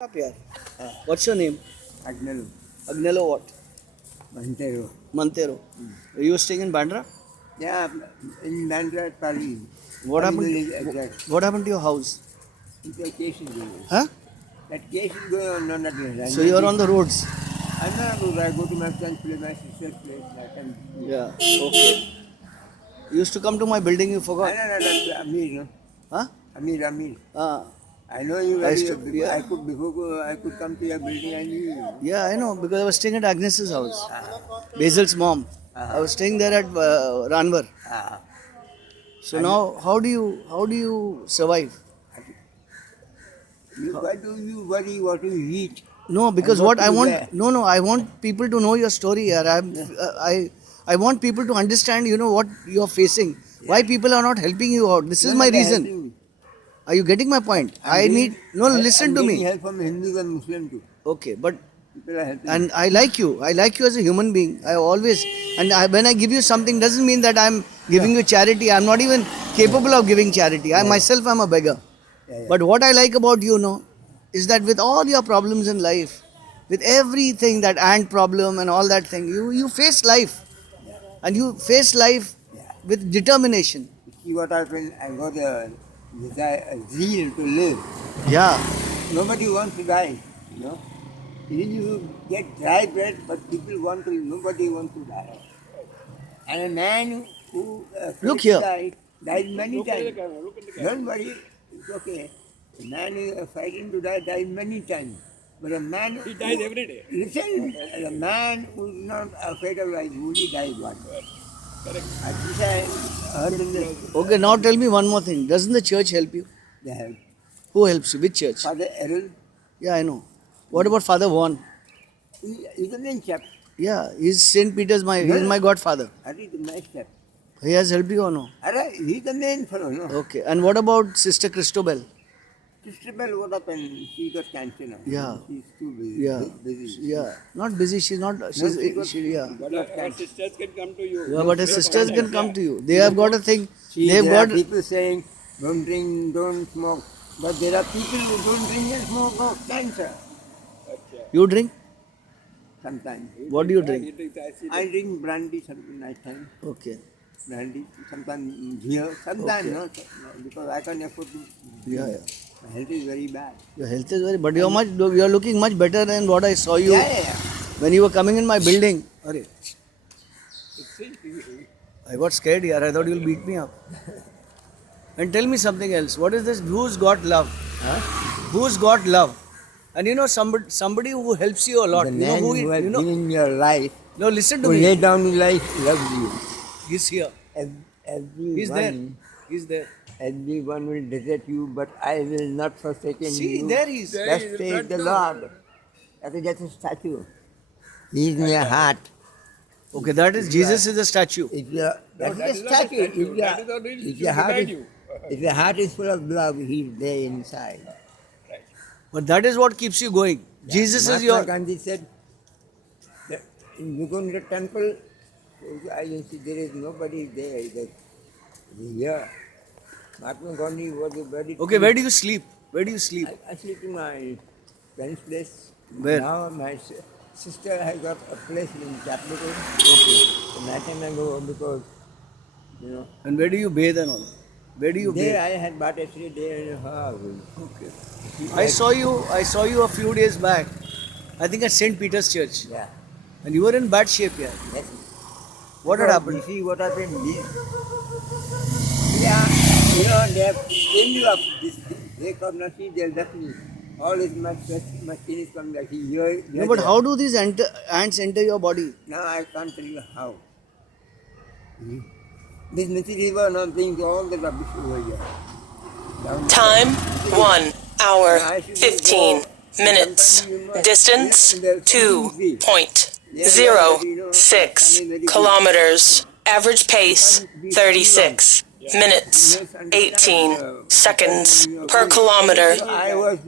Up here. What's your name? Agnello, Agnello what? Montero. Montero. You were staying in Bandra? Yeah, in Bandra, Paris. What Paris happened? is exact. What happened to your house? The case is going on. Huh? That case is going on, no, nothing. So you are on the roads? I'm not good. I go to my son's place, my sister's place. I can. Yeah. Okay. You used to come to my building, you I forgot? know, that's Amir, no? Huh? Amir. Ah. I know you I very used to- yeah. I could come to your building, I knew you. Yeah, I know, because I was staying at Agnes's house. Basil's mom. I was staying there at Ranvar. Ah, So now, how do you survive? you, why do you worry what you eat? No, because And what what I you want, wear. no, I want people to know your story here. I want people to understand, what you're facing. Why people are not helping you out. This is No, my they're reason. helping me. Are you getting my point? Listen I'm to getting me. help from Hindus and Muslims too. Okay, but, People are helping and I like you. I like you as a human being. I always, when I give you something, doesn't mean that I'm giving you charity. I'm not even capable of giving charity. I myself am a beggar. Yeah. But what I like about you, is that with all your problems in life, with everything, that ant problem and all that thing, you face life. And you face life Yeah. with determination. See what happened? I got a desire, a zeal to live. Yeah. Nobody wants to die, you know. Even you get dry bread, but people want to. Nobody wants to die. And a man who Look here. died many times. Don't worry, it's okay. A man who is fighting to die died many times. But a man He dies every day. Listen, a man who is not afraid of life only dies once. Correct. I think I heard in this. Okay, now tell me one more thing. Doesn't the church help you? They have Who helps you? Which church? Father Errol. Yeah, I know. What about Father Vaughan? He's a main chap. Yeah, he's St. Peter's, he's my godfather. I think the nice chap. He has helped you or no? Alright, he's the main fellow, no? Okay, and what about Sister Christobel? Christabel, what happened? She got cancer now. Yeah. She's too busy. Yeah, busy. yeah. Not busy, she's not, yeah. Got But a her cancer. sisters can come to you. Yeah, but his sisters can come to you. They have got a thing. See, They've there are got. people saying, don't drink, don't smoke. But there are people who don't drink and smoke of cancer You drink? sometimes. What do you He drink? drinks acid. I drink brandy sometimes night time. Okay. Brandy, sometimes beer, sometimes Okay. not, because I can't afford to. Yeah, yeah. My health is very bad. Your health is very, but you're looking much better than what I saw you Yeah. when you were coming in my building. Arre, See, I got scared here. I thought you'll beat me up. And tell me something else. What is this? Who's got love? Huh? Who's got love? And somebody who helps you a lot. The You know man who? who has You know. been in your life, No, listen to who me. laid down his life, loves you. He's here. Everyone, He's there. He's there. everyone will desert you, but I will not forsake you. See, there he is. There Thus he is, says front the door. Lord. That is just a statue. He is in your heart. Okay, that is Jesus is a statue. If your that that is is a not a statue. statue. That is not real. If He's your heart beside is, you. if your heart is full of love, he is there inside. But that is what keeps you going. Jesus is Mahatma your. Gandhi said that you go to the temple, I see there is nobody there. That here. Mahatma Gandhi was a very. Okay, where do you sleep? Where do you sleep? I sleep in my friend's place. Where? Now my sister has got a place in Capital. Okay. So that time I go because, you know, And where do you bathe and all? Where do you there bathe? I had bought actually there in her house. Okay. I saw you a few days back. I think at St. Peter's Church. Yeah. And you were in bad shape here. Yes. What had Because happened? You see what happened? Yeah, you know, they have cleaned you up. They could not see, they left me. All this machine is coming like here. No, but how do these ants enter your body? Now I can't tell you how. This Mississippi River now brings all the rubbish over here. Down Time 1 hour Yeah, I should 15 go. minutes. Sometimes you must- Distance Yeah, and there's 2.06 kilometers. Average pace 36 minutes 18 seconds per kilometer. So I was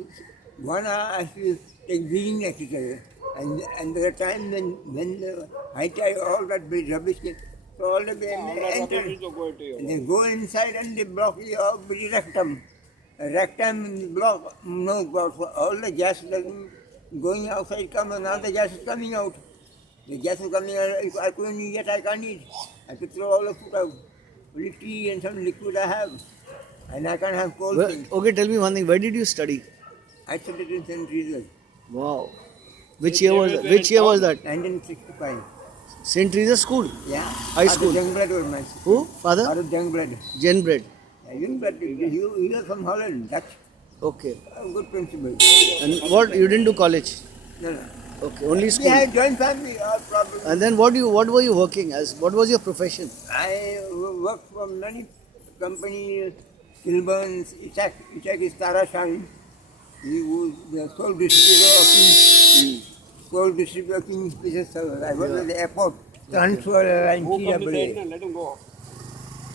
1 hour I should take breathing exercise. And there are times when the high tide, all that big rubbish came, so all the way enter. Rubbish will go into you. And they go inside and they block your rectum. rectum in the block, no, got all the gas going outside come, and now the gas is coming out. The gas is coming out, if I couldn't eat yet, I can't eat. I have to throw all the food out. Only tea and some liquid I have. And I can't have cold things. Okay, tell me one thing. Where did you study? I studied in St. Teresa's, Wow. Which year was that? Which year was that? 1965. St. Teresa School? Yeah. High school. Youngblood was my Who? Father? Out of Youngblood. Genbred. Yeah, Youngblood, he was from Holland, Dutch. Okay. A good principal. And what? You didn't do college? No, no. Okay, only We school. had joint family, all problems. And then what were you working as? What was your profession? I worked for many companies, Kilburns, Ichak is Tarashan. He was the sole distributor of King's Fishes Service. I worked at the airport. Transfer line Who come to say, TWA. let him go.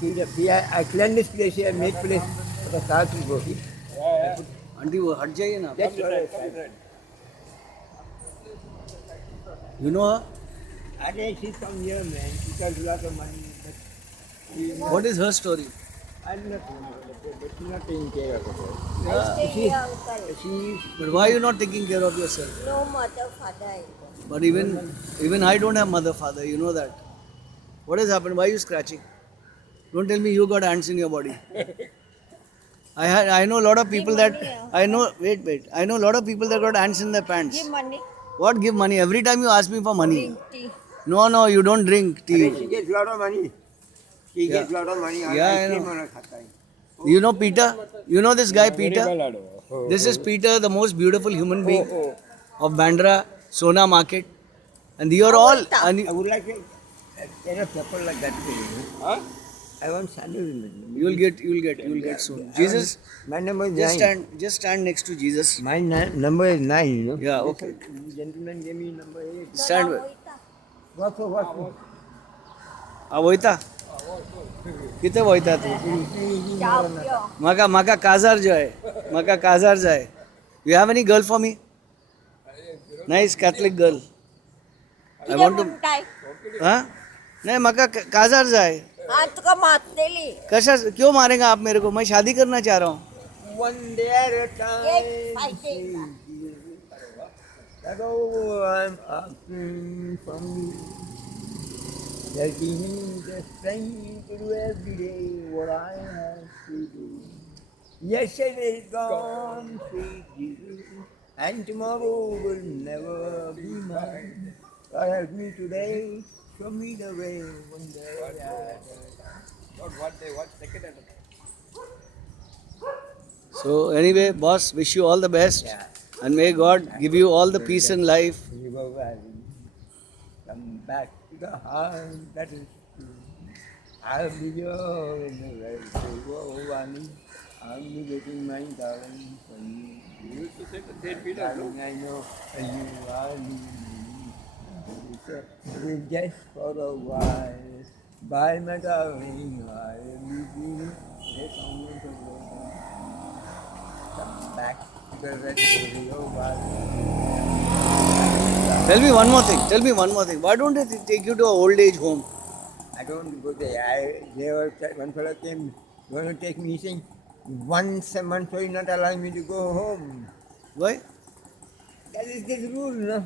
I cleaned this place here, made place for the cars to go. Yeah, Auntie, वो हट जाइए ना. That's all I come said. inside. You know her? I think she's from here, man. She got a lot of money. But What is her story? I do not know, but she's not taking care of herself. I stay here, uncle. She's But why are you not taking care of yourself? No mother, father. But even I don't have mother, father. You know that. What has happened? Why are you scratching? Don't tell me you got ants in your body. I know a lot of people that I know. Wait. I know a lot of people that got ants in their pants. Give money. What give money? Every time you ask me for money. Drink tea. No, you don't drink she tea. gets a lot of money. She gets a lot of money. Yeah, I know. know. You know Peter? You know this guy Peter? Oh, This is Peter, the most beautiful human being of Bandra, Sona Market. And you are all. And I would like a kind of pepper like that. Huh? I want sandwich. you will get soon. Jesus, My number is just 9. stand next to Jesus. My number is 9, you know. Yeah, okay. The gentleman gave me number 8. Stand with. What for? वयता किती वयता तू Ciao, pure. म्हाका काजार जाय you have any girl for me nice Catholic girl I want to म्हणताय हाँ नहीं म्हाका काजार जाय हा तुका मारतेली कशा क्यों मारेगा आप मेरे को मैं शादी करना चाह रहा हूँ One day at a time. एक fighting. That all I'm asking from you. Letting me just trying to do every day what I have to do. Yesterday is gone, sweet Jesus, and tomorrow will never be mine. God help me today, show me the way one day. Not one day, 1 second at a time. so anyway boss wish you all the best Yeah. and may God give you all the peace in life You go back, come back to the heart that is true. I'll be your in the right to go on. I'll be getting my darling from you. You used to say to St. Peter, no? Darling, I know and you are me. It is just for a while. Bye, my darling. I'll be giving yes, only to go. Come back to the red to your tell me one more thing why don't they take you to an old age home I don't go there. One fellow came, going to take me, saying, once a month, so you're not allowing me to go home. why That is this rule, no?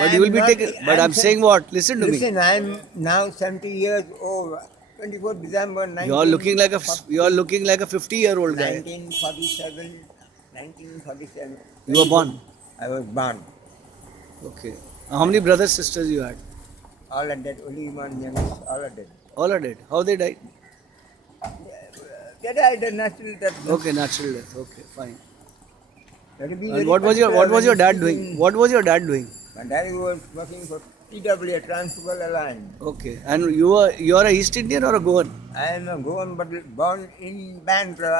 but you will be taken but I'm saying what listen to me Listen, I'm now 70 years old. 24th December 19... you are looking like a 50-year-old guy 1947. 1947. you were born I was born. okay how many brothers sisters you had All are dead. Only one youngest. All are dead. all are dead how they died They died a natural death. no? okay natural death okay fine That would be and very what was your particular dad when doing you what was your dad doing My daddy was working for TWA, Transworld Alliance. okay and you are a East Indian or a Goan I am a Goan but born in Bandra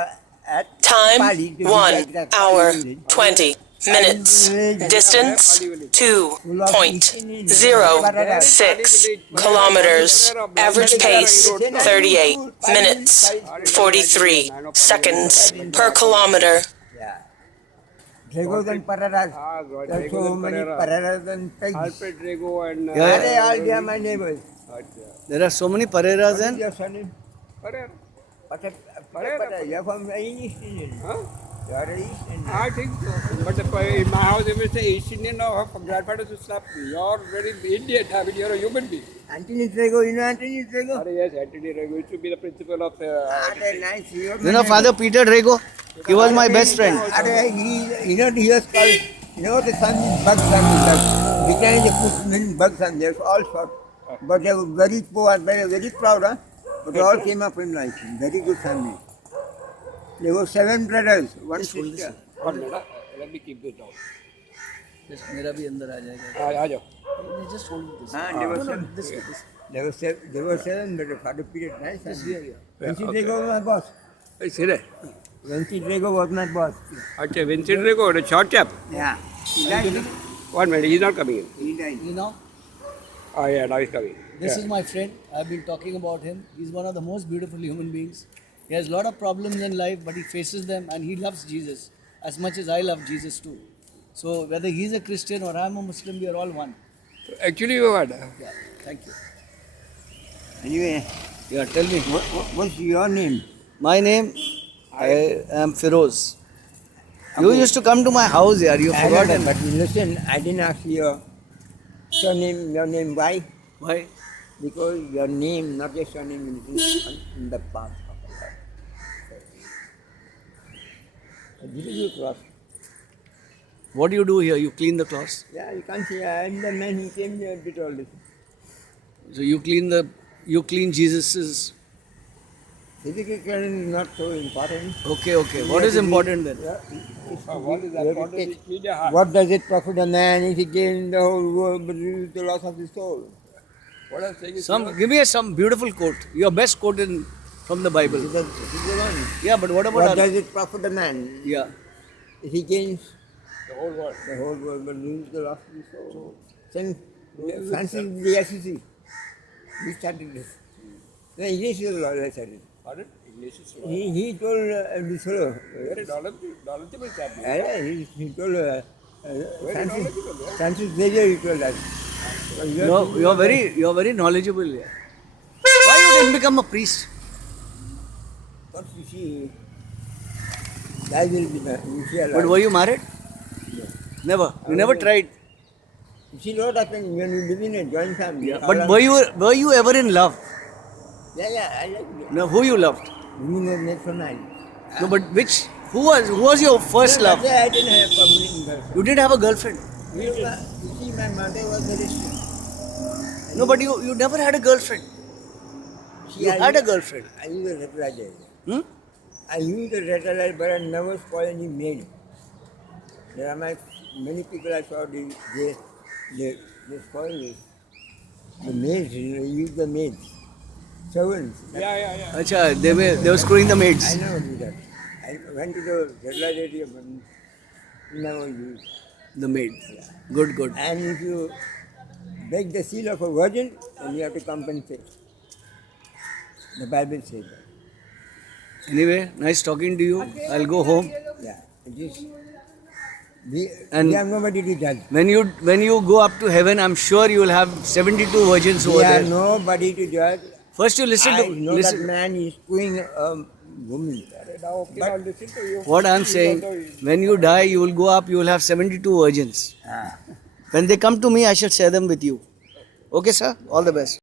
at Time Pali, to be 1 exact, hour Pali village. 20 minutes. Distance 2.06 kilometers. Average pace 38 minutes 43 seconds per kilometer. Yeah. Dragos and Pararas. Ah, God, There are so Dragos and many Pararas. Pararas and pigs. Alfred Drago and... Yeah. They are my neighbors. there are so many Pereiras What is and your surname? Pereira. What a But You're from East Indian. huh? You're East Indian. I think so. But in my house, if it's East Indian or grandfather to slap me, you're very Indian. I mean, you're a human being. Anthony Trego, you know Anthony Trego? Yes, Anthony Rego used to be the principal of. Nice. You know Father Peter Drago? He was my best friend. He was called, the son is Bugs and behind the footmen, Bugs and they're all short. But they were very poor, very proud, huh? But they all came up in life. Very good family. There were 7 brothers, one sister. One minute. Let me keep this down. मेरा भी अंदर आ जाएगा. आ जाओ. Just hold this. There were 7. There were 7 brothers. Father Peter, nice. Vincent Drago was my boss. Seriously? Vincent Drago was my boss. Okay, Vincent Rego, the short chap. Yeah. He died. 1 minute, he's not coming in. He died. You know, Oh yeah, now he's coming. this Yeah. is my friend. I've been talking about him. He's one of the most beautiful human beings. He has a lot of problems in life, but he faces them and he loves Jesus as much as I love Jesus too. So whether he's a Christian or I'm a Muslim, we are all one. Actually, you what? Yeah, thank you. Anyway, Yeah, tell me. what's your name? My name, I am Firoz. You used to come to my house, yaar. You I know forgot that, it. but listen, I didn't ask your name, why? Why? Because your name, not just your name, is in the path of Allah. This is your cross. What do you do here? You clean the cloths. Yeah, you can't see, I am the man who came here and did all this. So you clean Jesus's. Physical cleaning is not so important. Okay. What is important then? What is that? What does it mean, your heart? What does it profit a man if he gains the whole world but loses the loss of his soul? What I'm saying is, Give me some beautiful quote. Your best quote from the Bible. This is the one. Yeah, but what about What other? does it profit a man Yeah. if he gains the whole world. the whole world but loses the loss of his soul? Saint Francis the Assisi, he started this. The English is I said it. Pardon? English is He told this fellow, very knowledgeable chap. he told Francis Xavier, he told us. You're very knowledgeable. Yeah. Why you didn't become a priest? But you see, that will be the, you see a lot. But were you married? Never. You never tried. You see what happens when you live in a joint family. But were you ever in love? Yeah, I like it. No, who you loved? Women were made for man. No, but who was your first love? I didn't have permanent girlfriend. You didn't have a girlfriend. You see, my mother was very strict. No, but you never had a girlfriend. You had a girlfriend. I used a fertilizer. Hmm? I used a fertilizer, but I never spoiled any maid. There are many people I saw, they spoil it. The maids, they use the maids. Servants. Yeah. Acha, they were screwing the maids. I never do that. I went to the fertilizer, but never used. The maid. Good. And if you break the seal of a virgin, then you have to compensate. The Bible says that. Anyway, nice talking to you. I'll go home. Yeah. It is. We And- have nobody to judge. When you go up to heaven, I'm sure you will have 72 virgins over We have there. nobody to judge. First, you listen I to know listen. that man is screwing a woman. Now, okay, I'll listen to you. What I'm saying, when you die, you will go up. You will have 72 virgins. Ah. When they come to me, I shall share them with you. Okay, sir. All the best.